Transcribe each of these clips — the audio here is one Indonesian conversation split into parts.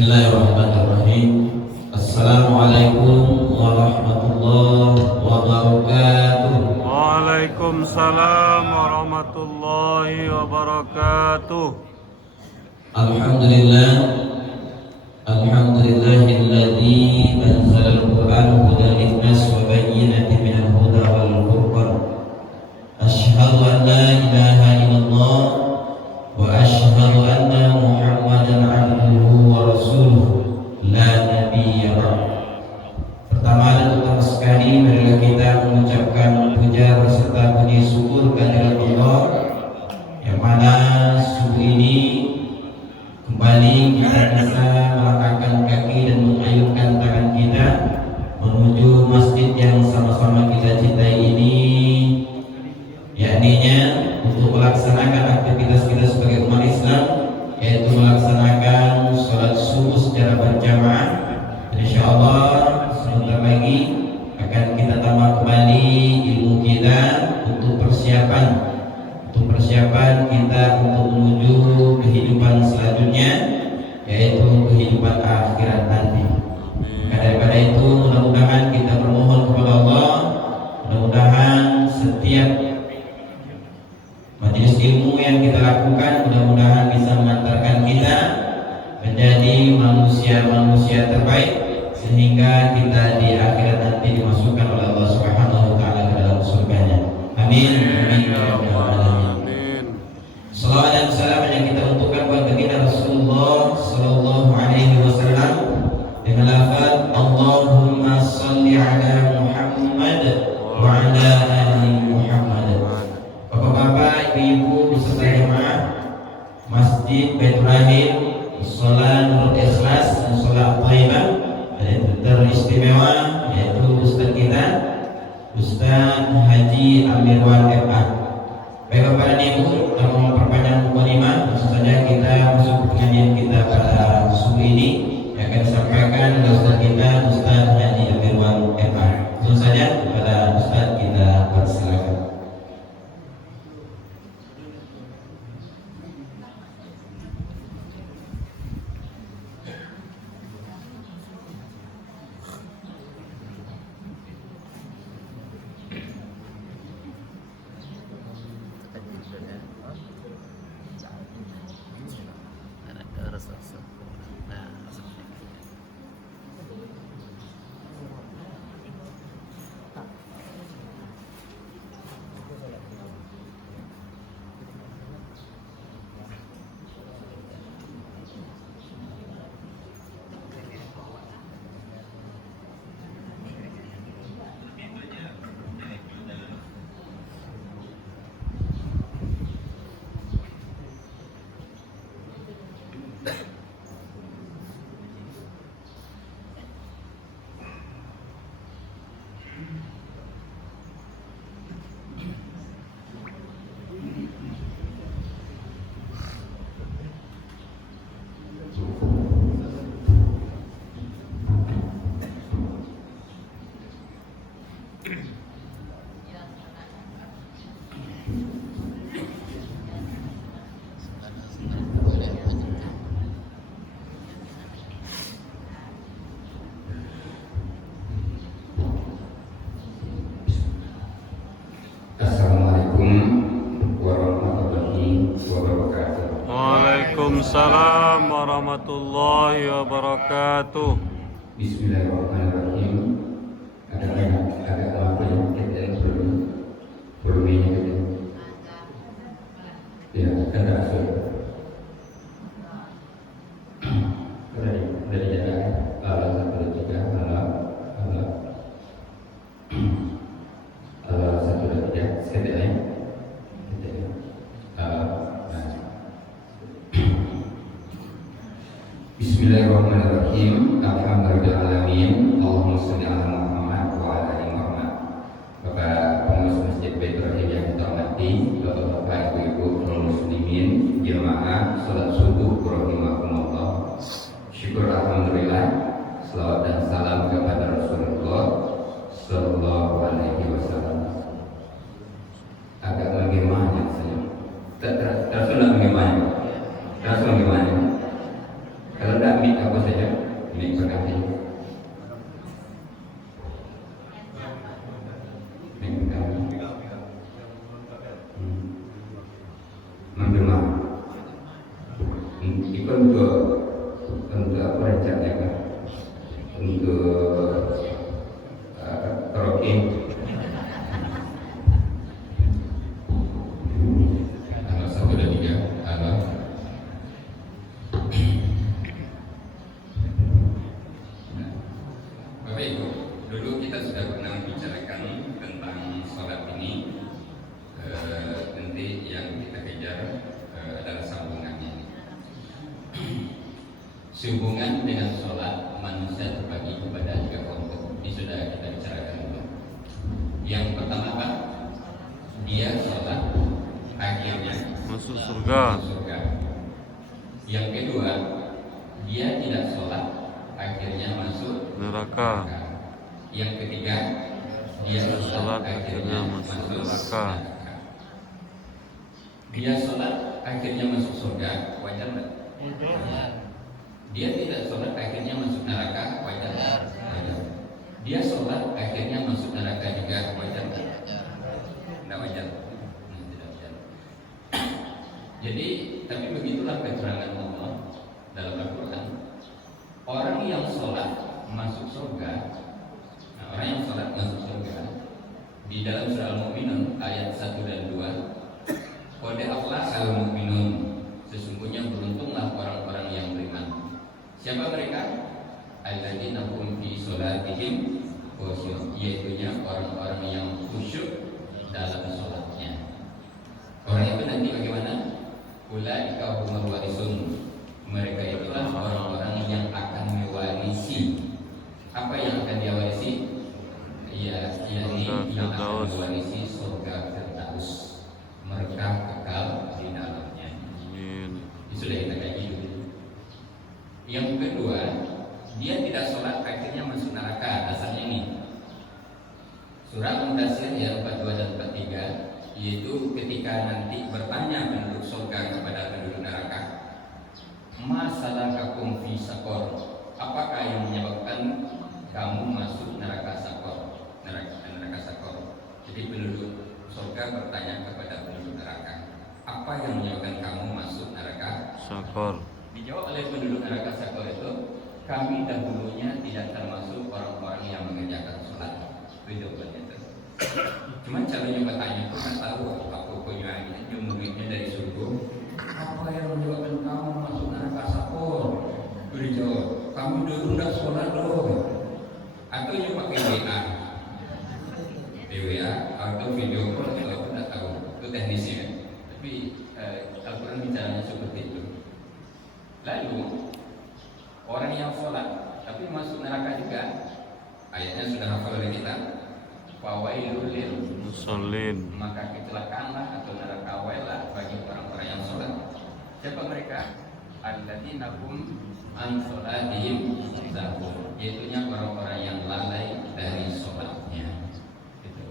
Bismillahirrahmanirrahim. Assalamualaikum warahmatullahi wabarakatuh. Waalaikumsalam warahmatullahi wabarakatuh. Alhamdulillah, alhamdulillahilladzi anzala al-Qur'ana hudan lin-nas wa bayyinatin minal huda wal furqan. Asyhadu an la ilaha illallah wa asyhadu anna Muhammadan abduhu wa rasuluh la nabiyya ba'd. Pertama dan utama sekali, marilah kita mengucapkan puja beserta puji syukur kehadirat Allah yang mana subuh ini kembali kita bisa melangkahkan kaki dan mengayunkan tangan kita menuju masjid yang sama-sama kita cintai ini, yakninya untuk melaksanakan aktivitas kita sebagai umat Islam, yaitu melaksanakan sholat subuh secara berjamaah. Insyaallah sebentar lagi akan kita tambah kembali ilmu kita untuk persiapan kita untuk menuju kehidupan selanjutnya, yaitu kehidupan akhirat nanti. Daripada itu, mudah-mudahan kita bermohon kepada Allah, mudah-mudahan setiap majelis ilmu yang kita lakukan mudah-mudahan bisa mengantarkan kita menjadi manusia-manusia terbaik, sehingga kita di akhirat nanti dimasukkan oleh Allah Subhanahu wa taala ke dalam surganya. Amin. Amin ya rabbal alamin. Salawat dan salam yang kita untukkan buat baginda Rasulullah sallallahu alaihi wasallam dengan lafaz Allahumma sholli ala Muhammad wa ala ali Muhammad. Bapak-bapak, ibu-ibu beserta jemaah Masjid Baitur Rahim Musola Nurul Ikhlas Musola Thaibah, yaitu teristimewa, yaitu Ustaz kita Ustaz Haji Amirwan FA. Baik Bapak dan Ibu, tanpa memperpanjang mukadimah, langsung saja kita masuk pengajian kita pada subuh ini yang akan disampaikan oleh Ustaz kita Ustaz Haji Amirwan FA. Langsung saja kepada Ustaz kita persilakan. Waalaikumsalam warahmatullahi wabarakatuh. Bismillahirrahmanirrahim. Ada apa yang kita perlu gitu. Ya, ada asal. Dari jaga alat satu tiga alat satu tiga CDI. Bismillahirrahmanirrahim. Alhamdulillahirrahmanirrahim. Allahumma sholli ala Muhammad wa ala ali Muhammad. Bapak pengurus Masjid Baitur Rahim yang kita hormati, Bapak-bapak, Ibu-ibu, kaum muslimin, jemaah salat subuh rahimakumullah. Syukur alhamdulillah, selawat dan salam kepada Rasulullah sallallahu alaihi wasallam. Agak bagaimana saja? Rasul bagaimana? Rasul bagaimana? Kalau tidak mik apa saja, mik berkati, mik berkati, mendengar. Itu untuk apa rencananya kan? Untuk karaoke. Satu dan tiga, Bapak Ibu, dulu kita sudah pernah membicarakan tentang sholat ini. Nanti yang kita kejar adalah sambungannya. Sehubungan dengan sholat, manusia terbagi kepada tiga kelompok. Ini sudah kita bicarakan dulu. Yang pertama apa? Dia sholat akhirnya Masuk surga. Yang kedua, dia tidak sholat akhirnya masuk Neraka. Yang ketiga, dia Sholat akhirnya masuk neraka. Dia sholat akhirnya masuk surga, wajar nggak? Dia tidak sholat akhirnya masuk neraka, wajar nggak? Wajar. Dia sholat akhirnya masuk neraka juga, wajar nggak? Nggak wajar. Tidak wajar. Jadi, tapi begitulah keterangan Allah dalam Al-Quran. Orang yang sholat masuk surga. Nah, orang yang sholat masuk surga di dalam surah Al-Mu'minun ayat 1 dan 2. Qad aflaha al-mu'minun, sesungguhnya beruntunglah orang-orang yang beriman. Siapa mereka? Alladzina hum fi sholatihim khusyuk, yaitunya orang-orang yang khusyuk dalam sholatnya. Orang itu nanti bagaimana? Ulaika humul warisun. Mereka itulah orang-orang yang akan mewarisi. Apa yang akan dia warisi? Ya, yakni yang akan mewarisi surga Firdaus. Mereka kekal di dalamnya. Sudah kita kaji dulu. Yang kedua, dia tidak sholat akhirnya masuk neraka. Dasarnya ini Surah Al-Mudaththir ayat 42 dan 43, yaitu ketika nanti bertanya penduduk surga kepada penduduk neraka, ma salakakum fi saqar, apakah yang menyebabkan kamu masuk neraka sakor, neraka sakor. Jadi penduduk surga bertanya kepada penduduk neraka, apa yang menyebabkan kamu masuk neraka sakor? Dijawab oleh penduduk neraka sakor itu, kami dahulunya tidak termasuk orang-orang yang mengerjakan sholat. Itu jawabannya. Cuman caranya bertanya pun tak tahu apa pokoknya muridnya dari surga. Apa yang menyebabkan kamu masuk neraka sakor? Dijawab, kamu dulu tidak sholat loh. Atau yang pakai WA atau video call, aku tidak tahu itu teknisnya. Tapi Al-Quran bicaranya seperti itu. Lalu orang yang sholat tapi masuk neraka juga, ayatnya sudah hafal oleh kita. Fawailul lil musallin, maka kecelakaanlah atau neraka wailah bagi orang-orang yang sholat. Siapa mereka? Alladzina hum an sholatihim sahun, yaitunya orang-orang yang lalai dari sholatnya. Gitu.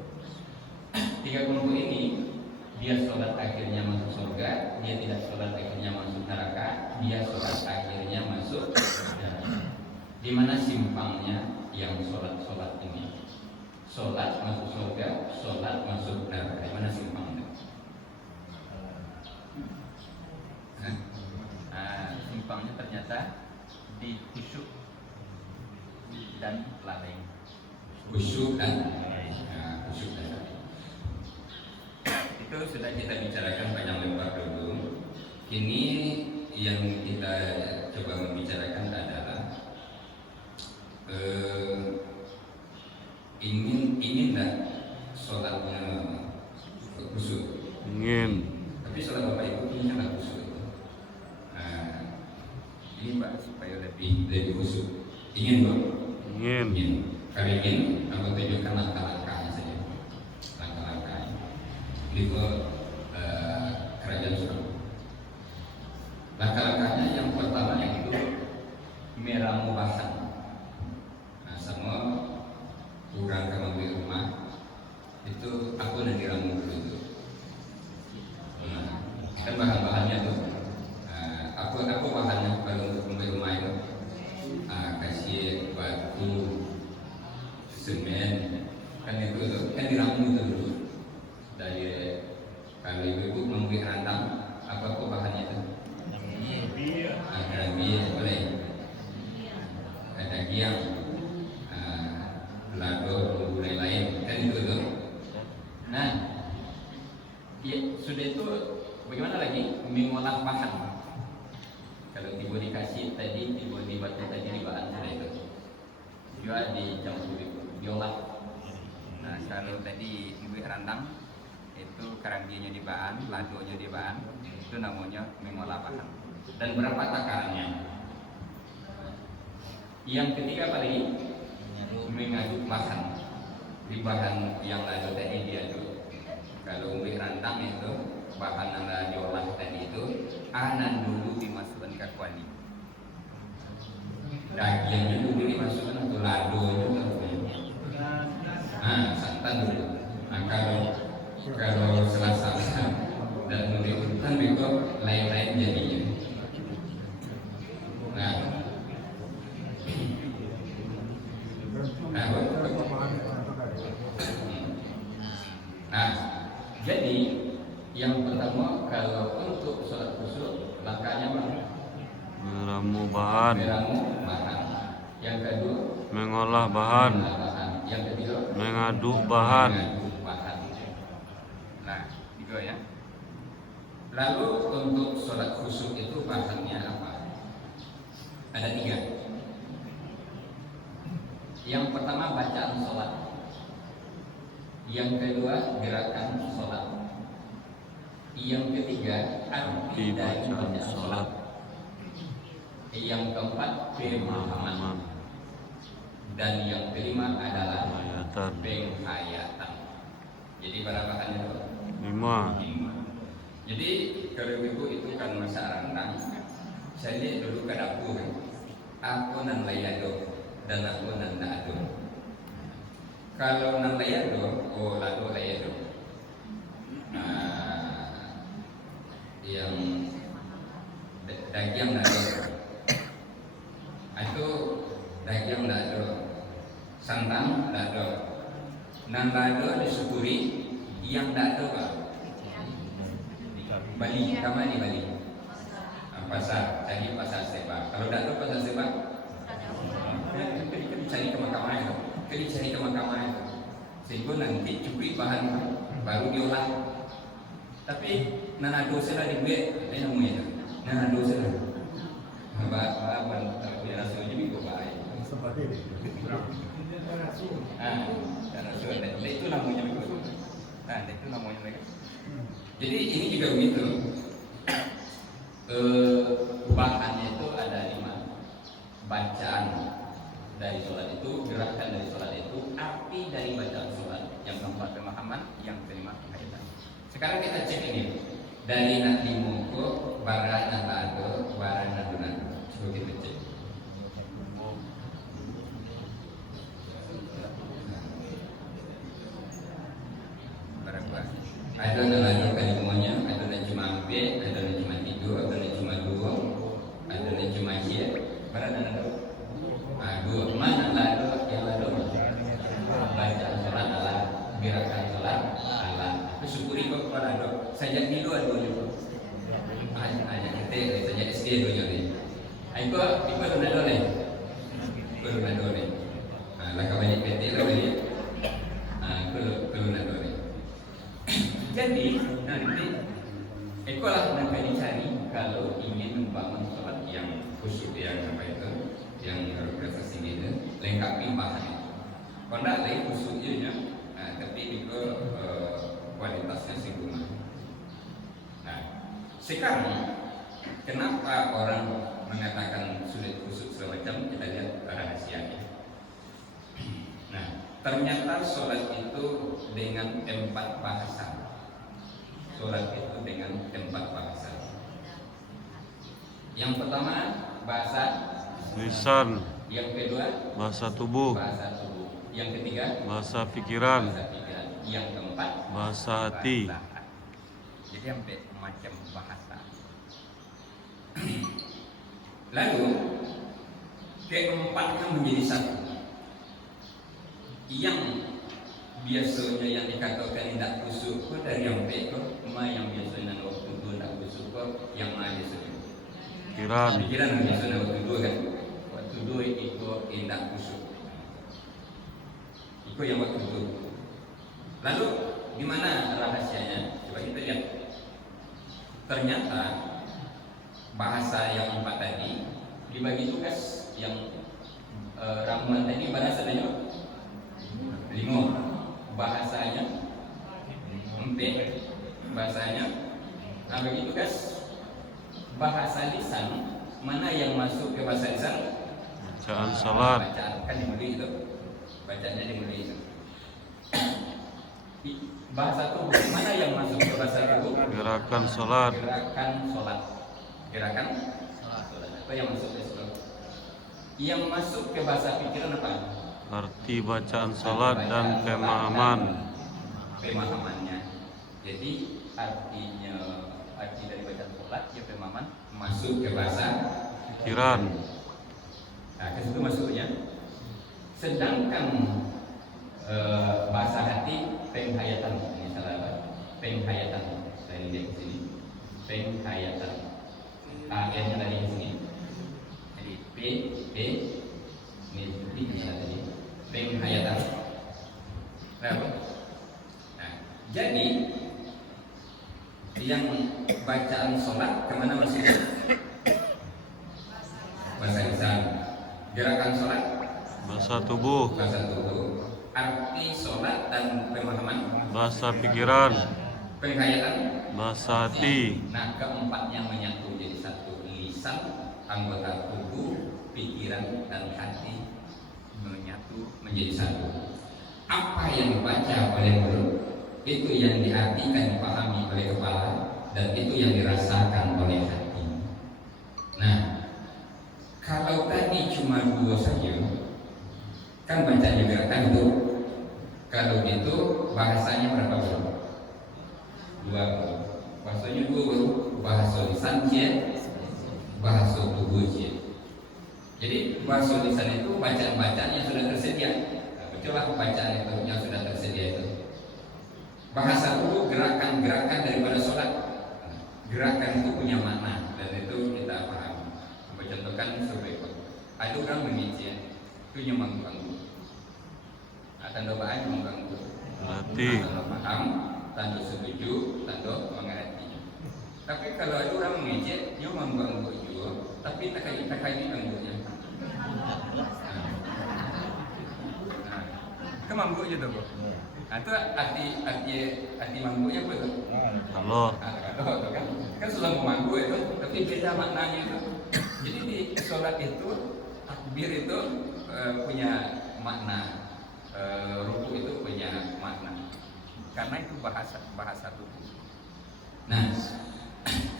Tiga kelompok ini, dia sholat akhirnya masuk surga, dia tidak sholat akhirnya masuk neraka, dia sholat akhirnya masuk neraka. Di mana simpangnya yang sholat ini? Sholat masuk surga, sholat masuk neraka. Di mana simpangnya? Simpangnya ternyata di khusyuk dan lalai. Khusyuk dan lalai. Itu sudah kita bicarakan panjang lebar dulu. Ini yang kita coba membicarakan adalah ingin tidak sholatnya khusyuk. ingin. Tapi sholat Bapak Ibu ini kan khusyuk. Ini Pak supaya lebih khusyuk. Ingin Pak? Ingin. Kalau ingin, aku tunjukkan langkah-langkahnya saja. Langkah-langkahnya. Ini ke kerajaan surga. Langkah-langkahnya yang pertama yang itu meramu bahan. Nah, semua kurang kamu di rumah itu aku udah diramu dulu itu. Nah, kan bahan-bahannya tuh. Aku bahannya kalau untuk membeli rumah itu kasih batu, semen, kan itu kan diramu dulu. Dari kalau ibu membeli randang, apa kok bahannya itu? Granit boleh, ada giang, lado, bumbu lain, kan itu tuh. Nah, ya sudah itu bagaimana lagi mengolah bahan? Kalau tiba dikasih tadi, tiba di batu tadi di bahan sudah itu juga dicampur diolah. Nah, kalau tadi ibu randang itu keranginya di bahan, ladonya di bahan, itu namanya mengolah bahan. Dan berapa takarannya? Yang ketiga kali mengaduk bahan. Di bahan yang lado tadi diaduk. Kalau ubi rantang itu bahan yang diolah tadi itu anan dulu dimasukkan ke kuali. Dagingnya dulu dimasukkan ke lado juga. Santan dulu. Nah, kalau selasa dan menurutkan itu lain-lain jadinya. Nah, jadi yang pertama kalau untuk sholat khusyuk langkahnya apa? Meramu bahan. Meramu bahan. Yang kedua Mengolah bahan. Yang ketiga Mengaduk bahan. Nah, itu ya. Lalu untuk sholat khusyuk itu bahannya apa? Ada 3. Yang pertama bacaan sholat. Yang kedua gerakan sholat. Yang ketiga arti dari Bacaan bacaan sholat. sholat. Yang keempat pemahaman. Dan yang kelima adalah Hayatan. penghayatan. Jadi berapa bahannya itu? 5. 5. Jadi kalau ibu itu kan masa rendang, saya lihat dulu ke dapur, aku nan layado dan aku nan naado. Kalau nan layado, oh lado layado. Yang daging nado, itu daging nado, santang nado, nan nado disyukuri, yang nado apa? Bali, kama di Bali? Pasar, cari pasar Seba. Kalau tak tahu pasar Seba, cari ke mahkamah itu. Cari ke mahkamah itu. Sehingga nanti curi bahan baru diolah. Tapi nanado sila dibuat, ini namanya itu. Nanado sila. Bahan dia rasanya juga baik. Itu namanya itu. Nah, itu namanya mereka. Jadi ini juga begitu. Bahannya itu ada 5. Bacaan dari sholat itu, gerakan dari sholat itu, arti dari bacaan sholat. Yang keempat pemahaman, yang kelima penghayatan. Sekarang kita cek ini dari nanti muko barang nado barang nado. Coba kita cek. Ada nalado kalimunya, ada najma B, ada najma 3, ada najma 2, ada najma Y. Berada nado? 2. Mana lado? Yang lado bacaan sholat Allah, gerakan sholat Allah. Syukuri kok lado. Sajak ni dua juga. Hanya kita sajak SD dua ni. Aiko nado ni. Baru nado ni. Laka banyak PT lah ni. Kalau nado ni. Jadi nanti itulah yang akan dicari kalau ingin membangun sholat yang khusyuk, yang apa itu, yang organisasi ini lengkapi bahannya. Kalau tidak lagi khusyuknya, tapi juga kualitasnya sempurna. Nah, sekarang kenapa orang mengatakan sulit khusyuk semacam, kita lihat rahasianya. Nah, ternyata sholat itu dengan 4 bahasa. Sholat itu dengan 4 bahasa. Yang pertama bahasa Lisan. Yang kedua Bahasa tubuh. bahasa tubuh. Yang ketiga Bahasa pikiran. bahasa pikiran. Yang keempat Bahasa hati. bahasa. Jadi sampai macam bahasa. Lalu keempatnya menjadi satu. Yang biasanya yang dikatakan tidak khusyuk kok dari yang pekor, yang biasanya waktu itu tidak khusyuk kok yang ada biasanya. Pikiran biasanya waktu itu kan, waktu itu itu tidak khusyuk. Itu yang waktu itu. Lalu di mana rahasianya? Coba kita lihat. Ternyata bahasa yang 4 tadi dibagi tugas. Yang ramuan tadi bahasanya 5. Bahasanya 4. Bahasanya begitu guys. Bahasa lisan mana yang masuk ke bahasa lisan? Bacaan sholat. Bacaan kan dimulai itu. Bacaannya dimulai itu. Bahasa tubuh mana yang masuk ke bahasa tubuh? Gerakan sholat. Gerakan sholat. Gerakan sholat. Apa yang masuk ke sholat? Yang masuk ke bahasa pikiran apa? Arti bacaan sholat dan pemahaman. Pemahamannya. Jadi arti dari bacaan sholat ya pemahaman masuk ke bahasa Pikiran. Nah, ke situ masuknya. Sedangkan bahasa hati penghayatan. Ini salah apa? Penghayatan. Saya lihat di sini. Penghayatan. N-nya tadi di sini. Jadi P ini seperti ini tadi. Penghayatan. Nah, jadi yang bacaan sholat kemana masuknya? Bahasa lisan. Gerakan sholat Bahasa tubuh. bahasa tubuh. arti sholat dan pemahaman, bahasa pikiran, penghayatan, bahasa hati, nah keempatnya menyatu jadi satu. Lisan, anggota tubuh, pikiran dan hati menyatu menjadi satu. Apa yang dibaca oleh mulut itu yang diartikan, dipahami oleh kepala, dan itu yang dirasakan oleh hati. Nah, kalau tadi cuma dua saja, kan baca juga kan itu. Kalau itu bahasanya berapa bro? Dua bro. Bahasanya dua bro. Bahasa lisan je, bahasa tubuh je. Jadi bahasa lisan itu bacaan-bacaan yang sudah tersedia. Betul lah, bacaan itu yang sudah tersedia itu. Bahasa tubuh gerakan-gerakan daripada sholat. Gerakan itu punya makna dan itu kita paham. Contohkan sebagai ada orang mengisi itu nyemanggu-anggu. Tanda bacaan mengganggu. berarti Tanda paham, tanda setuju, tanda mengerti. Tapi kalau ada orang mengejek, dia mengganggu juga, tapi tak kaji ganggunya. Itu manggu je tu, itu arti manggunya apa tu? kalau Kalau kan sudah memanggu itu, tapi beda maknanya itu. Jadi di sholat itu takbir itu punya makna. Ruku itu punya makna karena itu bahasa tubuh. Nah,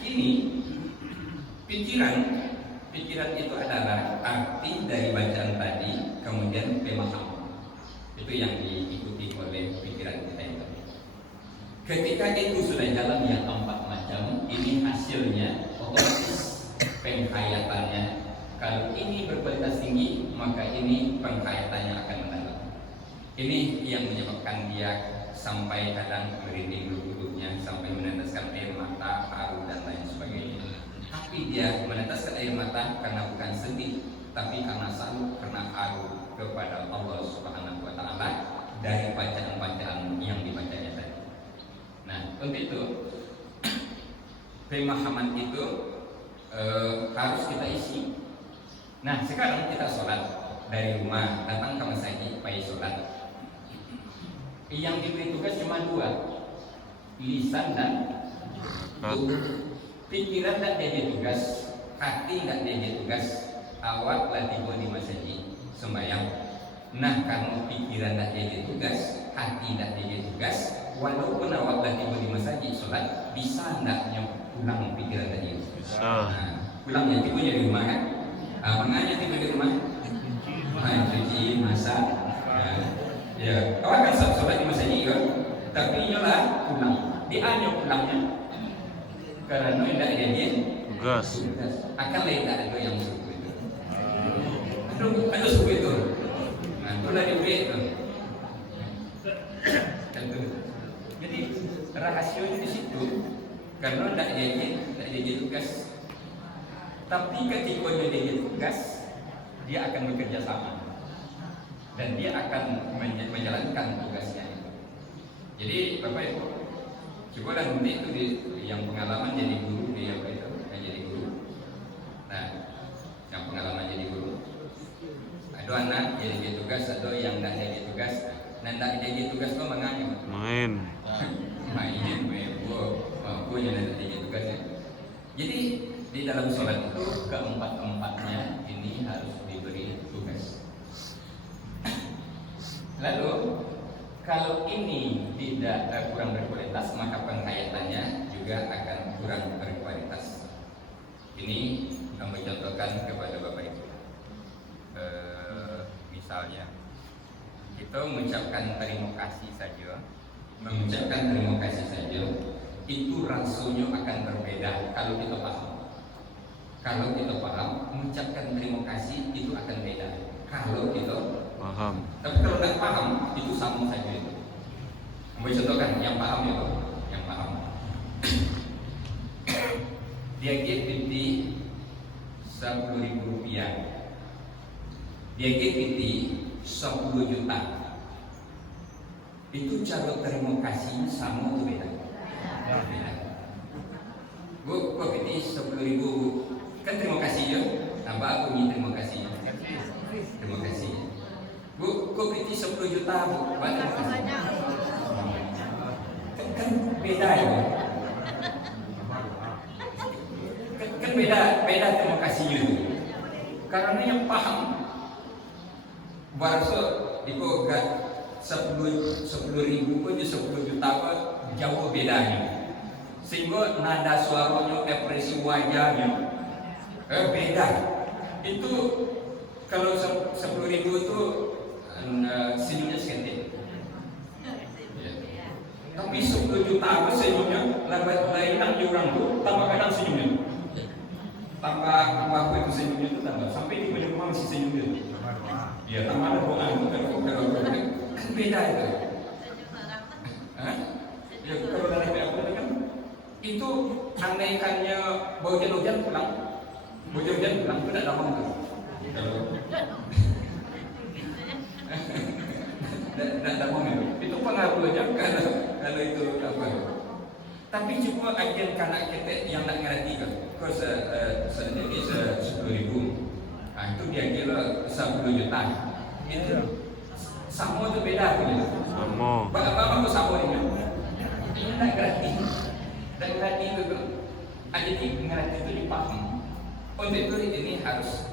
ini pikiran itu adalah arti dari bacaan tadi, kemudian pemahaman itu yang diikuti oleh pikiran kita itu. Ketika itu sudah jalan yang empat macam, ini hasilnya otomatis penghayatannya. Kalau ini berkualitas tinggi, maka ini penghayatannya akan mendalam. Ini yang menyebabkan dia sampai kadang merinding bulu-bulunya, sampai meneteskan air mata, haru dan lain sebagainya. Tapi dia meneteskan air mata karena bukan sedih, tapi karena salut, karena haru kepada Allah Subhanahu wa Ta'ala dari bacaan-bacaan yang dibacanya tadi. Nah, untuk itu pemahaman itu harus kita isi. Nah, sekarang kita sholat dari rumah, datang ke masjid, pergi sholat. Yang diberi tugas cuma dua, lisan dan tubuh. Pikiran tak jadi tugas, hati tak jadi tugas. Awak latih di masjid sembahyang. Nah, kamu pikiran tak jadi tugas, hati tak jadi tugas. Walaupun awak latih di masjid sholat, bisa ndaknya pulang pikiran tadi? bisa. Nah, pulangnya tiba di rumah kan? Menganya tiba di rumah, cuci, masak. Ya, awak kan sholat di masjid juga, tapi nyolah pulang. Dia pulangnya karena tidak ada Tugas. akan lain tak ada yang suku itu. Ada suku itu. Nah, itu dari itu. Jadi rahasianya di situ karena tidak jadi tugas. Tapi ketika dia jadi tugas, dia akan bekerja sama dan dia akan menjalankan tugasnya itu. Jadi Bapak Ibu, coba lah nanti itu yang pengalaman jadi guru dia apa itu, yang jadi guru. Nah, yang pengalaman jadi guru, ada anak jadi tugas, ada yang tidak jadi tugas. Dan tidak jadi tugas kau menganya Main. main, aku yang tidak jadi tugas. Jadi di dalam sholat itu keempat-empatnya ini harus diberi tugas. Lalu kalau ini tidak kurang berkualitas, maka penghayatannya juga akan kurang berkualitas. Ini kami contohkan kepada Bapak Ibu. Misalnya kita mengucapkan terima kasih saja, itu rasanya akan berbeda kalau kita paham. Kalau kita paham, mengucapkan terima kasih itu akan beda. Kalau kita Paham. tapi kalau tidak paham, itu sama saja itu. Ambil contohkan yang paham ya, yang paham. Dia kipiti 10.000 rupiah. Dia kipiti 10 juta. Itu cara terima kasih sama atau beda? Beda. Bu, kok kipiti 10.000 kan terima kasih ya? Tambah aku ini terima kasih. Terima kasih. Bu, kok kipiti 10 10 juta banyak kan beda ya kan beda terima kasihnya itu karena yang paham Barso itu gak 10 ribu pun 10 juta apa jauh bedanya sehingga nada suaranya ekspresi wajahnya beda itu kalau 10 ribu itu senyumnya sekentik ya. Tapi 10 juta apa senyumnya lain orang tuh tambah kadang senyumnya tambah itu senyumnya itu tambah sampai di banyak orang masih senyumnya ya tambah ada doa kalau kan beda itu ya kalau dari PAP kan itu andaikannya hujan pulang itu tidak damang tuh kalau tidak damang itu pengaruhnya kalau itu apa tapi cuma agen kanak kita yang tak ngerti kan kalau sedikit 10 ribu itu dia kira 10 juta itu sama itu beda gitu Sama. apa sama ini ini tak ngerti itu tuh jadi ngerti itu dipaham untuk itu ini harus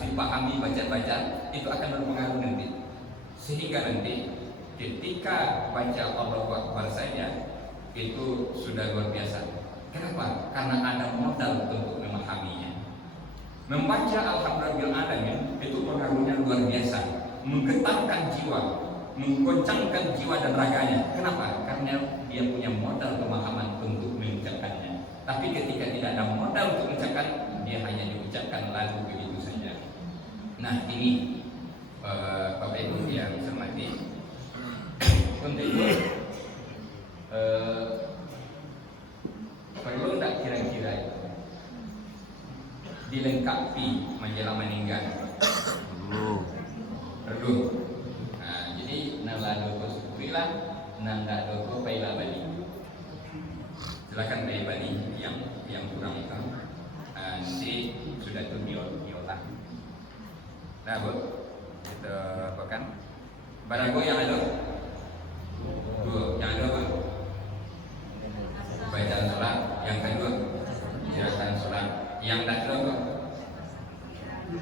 dipahami baca itu akan berpengaruh nanti sehingga nanti ketika baca Allahu Akbar saja itu sudah luar biasa. Kenapa? Karena ada modal untuk memahaminya. Membaca Alhamdulillahirrahmanirrahim itu pengaruhnya luar biasa, menggetarkan jiwa, menggoncangkan jiwa dan raganya. Kenapa? Karena dia punya modal pemahaman untuk mengucapkannya. Tapi ketika tidak ada modal untuk mengucapkan, dia hanya diucapkan lalu begitu saja. Nah ini Bapak Ibu yang saya hormati, untuk itu perlu tak kira-kira dilengkapi menjelang meninggal? Perlu. Nah, jadi nala doko syukurilah, nanda doko pailah bali. Silakan Pak Bani yang kurang itu. Nanti sudah itu diolah. Nah, Bu, kita apakan? Barago yang ada. Bu, yang ada apa? Bacaan sholat. Yang kedua, gerakan sholat. Yang kedua,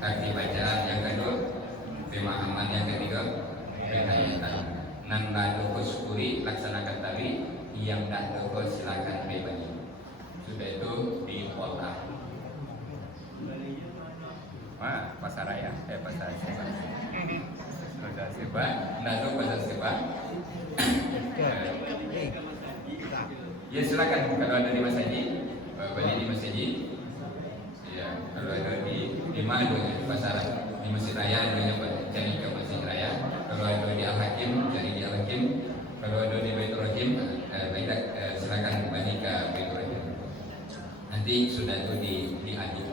arti bacaan. Yang kedua, pemahaman. Yang ketiga, penghayatan. Nanda doko syukuri, laksanakan tadi. Yang tak doko silakan bebani. Sudah itu diolah. Pasar raya, pasar seba. Pasar seba, nado pasar seba. Ya silakan kalau ada di masjid, beli di masjid. Ya, kalau ada di mana di pasar, di masjid raya ada cari ke masjid raya. Kalau ada di Al Hakim, cari di Al Hakim. Kalau ada di Baitur Rahim, silakan kembali ke Baitur Rahim. Nanti sudah itu diadu.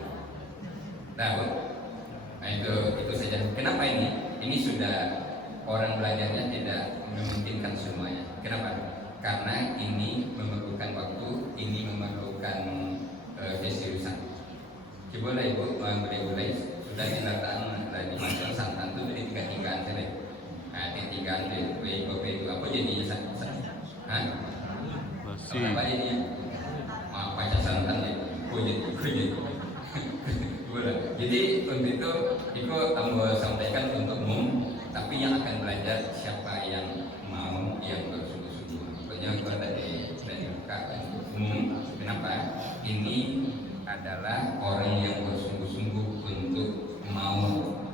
Nah, itu saja. Kenapa ini? Ini sudah orang belajarnya tidak memungkinkan semuanya. Kenapa? Karena ini memerlukan waktu, ini memerlukan keseriusan. Coba lah Ibu, mulai sudah dilakukan di masa santan itu dari tiga-tigaan saja. Nah, tiga-tigaan itu apa jadinya santan? Apa jadinya? Baca santan ya. Kunyit. Jadi untuk itu tambah sampaikan untuk umum, tapi yang akan belajar siapa yang mau yang bersungguh-sungguh. Pokoknya kalau dari buka umum. Kenapa? Ini adalah orang yang bersungguh-sungguh untuk mau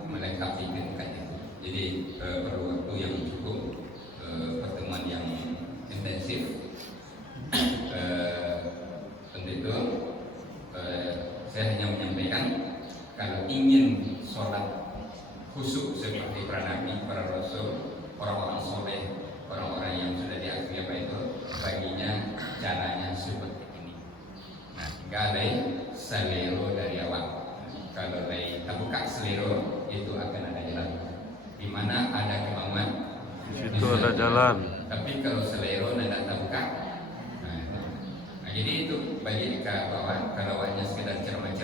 melengkapi pendidikan itu. Jadi perlu waktu yang cukup, pertemuan yang intensif. Untuk itu saya hanya menyampaikan kalau ingin sholat khusyuk seperti para nabi, para rasul, orang-orang soleh, orang-orang yang sudah diakui apa itu, baginya caranya seperti ini. Nah, galai selero dari awal. Kalau dari terbuka selero itu akan ada jalan. Di mana ada kemauan, di situ ada jalan. Tapi kalau selero tidak terbuka, jadi itu bagi ke bawah. Kalau hanya sekedar ceramah itu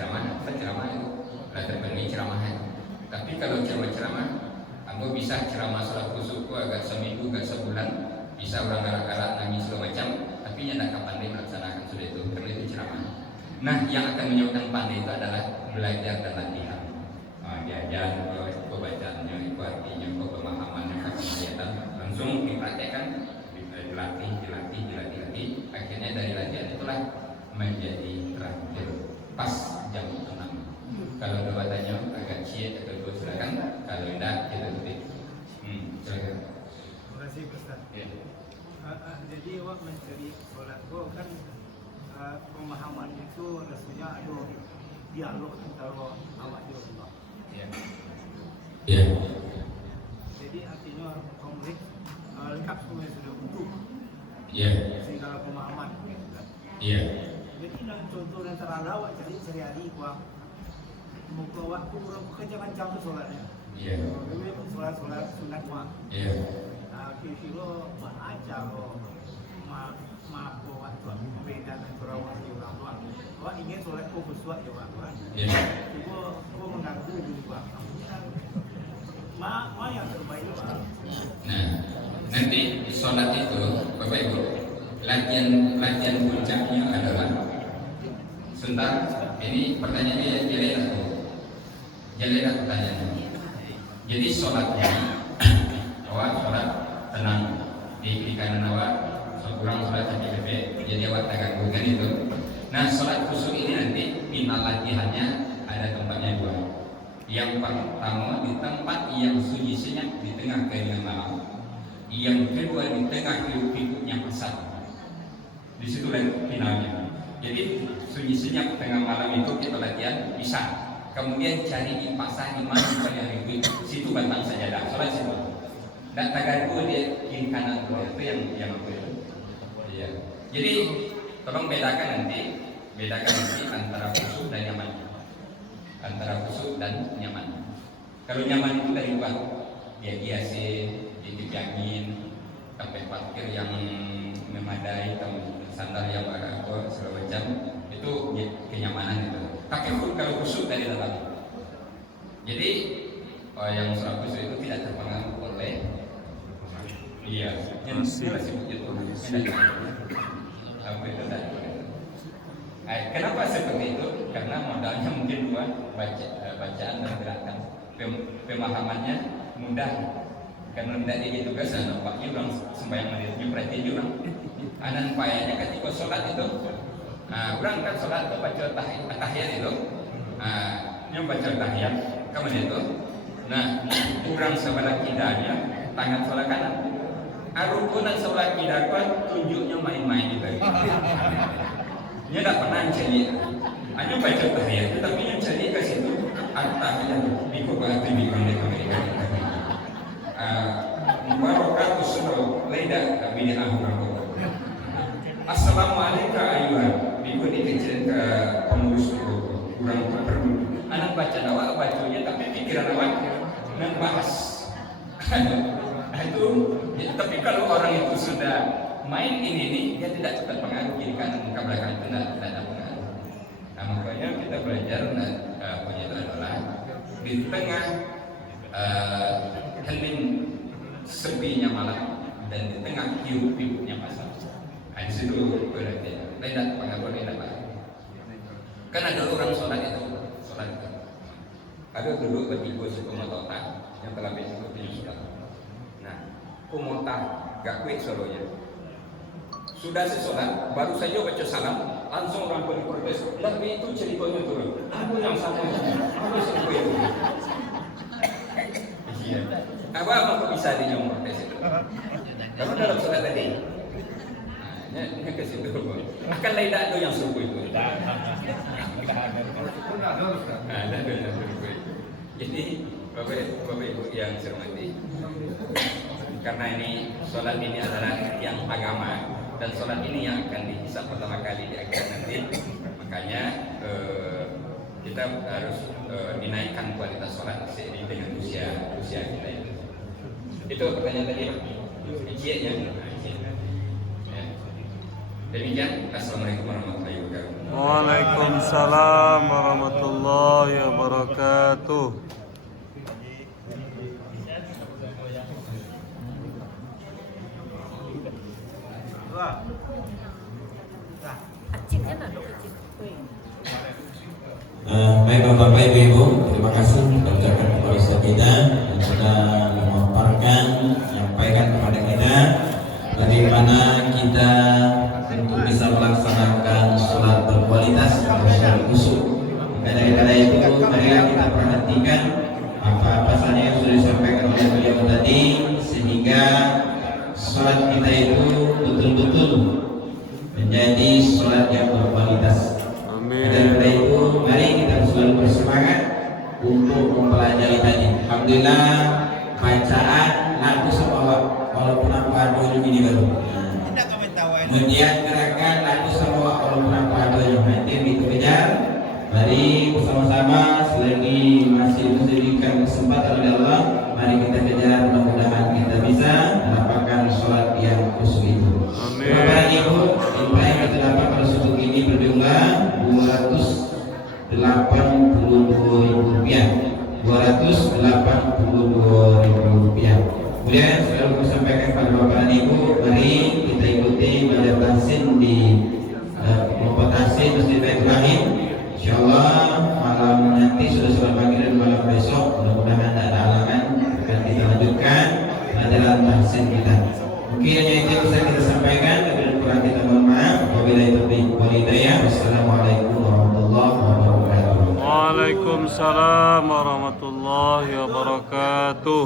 sudah terpenuhi ceramahan. Tapi kalau ceramah Ambo bisa ceramah salat khusyuk agak seminggu, agak sebulan, bisa orang galak-galak nangis segala macam, tapi nya nak pandai melaksanakan sudah itu, karena itu ceramah. Nah, yang akan menyebabkan pandai itu adalah belajar dan latihan. Diajar bacaannya, itu artinya, pemahamannya, penghayatan, langsung dipraktekkan, dilatih. Akhirnya dari latihan itulah menjadi terakhir pas jam 6. Kalau debatannya agak ciet atau itu silakan, kalau tidak kita tutup. Silakan. Terima kasih Ustaz. Ya. Jadi awak mencari solat itu kan pemahaman itu rasanya ada dialog antara awak dengan Allah. Ya. Jadi artinya konflik lengkap semua sudah utuh. Ya. Segala pemahaman. Ya. Jadi contoh antara awak jadi sehari-hari kuah muka waktu orang kerja macam tu solatnya. Ya. Memang solat sunat kuah. Ya. Kira-kira ajar maaf waktu beda antara awak dengan orang. Awak ingin solat kau bersuat ya awak. Ya. Kau mengganggu juga. Ma yang terbaik Pak. Nah, nanti sholat itu, Bapak Ibu, latihan puncaknya adalah sebentar. Ini pertanyaannya jelelah pertanyaannya. Jadi sholatnya, awak sholat tenang di kanan awak, kurang sholat sampai bebek, jadi awak tak ganggukan itu. Nah, sholat khusyuk ini nanti final latihannya ada tempatnya dua. Yang pertama di tempat yang sunyi senyap di tengah keringan malam. Yang kedua di tengah hiruk-pikuknya pasar. Di situ finalnya. Jadi sunyi senyap tengah malam itu kita latihan bisa. Kemudian cari di pasar di mana yang itu, situ bantang sajadah. Soalnya situ. Dan tagaku dia kiri kanan itu yang ya. Jadi tolong bedakan nanti antara khusyuk dan nyaman. Antara khusyuk dan nyaman. Kalau nyaman itu dari luar, dia hiasin, dijangin, sampai parkir yang memadai, sandal yang agak kuat, segala macam, itu kenyamanan itu. Tapi kalau khusyuk dari dalam. Jadi yang sholat khusyuk itu tidak terpengaruh oleh yang sibuk itu. Apa itu tadi? Kenapa seperti itu? Karena modalnya mungkin dua, bacaan dan gerakan. Pemahamannya mudah. Karena tidak dia tugas, nampaknya orang sembahyang menitnya perhatian juga. Anan payahnya ketika sholat itu, orang kan sholat itu baca tahiyat itu, yang baca tahiyat, kemudian itu, nah orang sebelah kidanya tangan sebelah kanan. Rukunan sebelah kiri tunjuknya main-main itu. Dia tak pernah cari, hanya baca tahiyat, tapi yang cari ke situ tahiyat di kubah itu di Amerika. Mubarakatuh suruh leda kami ahur. Assalamualaikum ayuhan. Minggu ini kecil ke pengurus kurang perlu. Anak baca awak bacanya tapi pikiran awak nak bahas. Itu. Tapi kalau orang itu sudah main ini dia tidak cepat pengaruh kiri kanan muka belakang itu tidak ada pengaruh. Nah makanya kita belajar punya itu adalah di tengah hening sepinya malam dan di tengah hiruk-pikuknya pasar. Nah di situ berarti tidak pengaruh tidak baik. Kan ada orang sholat itu. Ada dulu bertiga suku motota yang telah besok punya sholat. Nah kumota gak kuat solonya. Sudah sesolat, baru saja baca salam, langsung orang berprotes. Tapi itu ceritanya turun. Aku yang sama, aku semua itu. Iya. Apa bisa dia yang protes itu? Kalau dalam solat tadi, ini ke situ. Akan lain tak ada yang suku itu. Jadi Bapak Ibu yang saya hormati, karena ini solat ini adalah yang agama. Dan sholat ini yang akan dihisab pertama kali di akhir nanti. Makanya kita harus dinaikkan kualitas sholat seiring dengan usia kita itu. Itu pertanyaan tadi, ikhya. Demikian. Assalamualaikum warahmatullahi wabarakatuh. Waalaikumsalam warahmatullahi wabarakatuh. dua. Dah. Baik Bapak Ibu, terima kasih ucapkan kepada Ustaz kita yang sudah memaparkan, menyampaikan kepada kita bagaimana kita untuk bisa melaksanakan sholat berkualitas atau sholat khusyuk. Karena itu mari kita perhatikan apa-apa saja yang sudah disampaikan oleh beliau tadi sehingga sholat kita itu betul-betul menjadi sholat yang berkualitas. Daripada itu, mari kita selalu bersemangat untuk mempelajari tadi. Alhamdulillah, bacaan laku sama walaupun apa dulu ini baru. Kemudian gerakan laku sama walaupun apa dulu. Nanti kita kejar. Mari bersama-sama selagi masih diberikan kesempatan oleh Allah, mari kita kejar. Mudah-mudahan kita bisa mendapatkan sholat yang khusyuk itu. Bapak Ibu, apa yang kita dapat pada subuh ini berjumlah Rp282.000. Rp282.000. Kemudian selalu saya sampaikan kepada Bapak dan Ibu, mari kita ikuti belajar tahsin di kelompok tahsin Masjid Baitul Rahim. Insyaallah malam nanti sudah sholat pagi dan malam besok mudah-mudahan tidak ada halangan akan kita lanjutkan pelajaran tahsin kita. Mungkin hanya itu yang bisa kita sampaikan. Kemudian kurang kita mohon maaf. Wabillahi taufiq wal hidayah. Wassalamualaikum warahmatullahi wabarakatuh. Waalaikumsalam warahmatullahi wabarakatuh.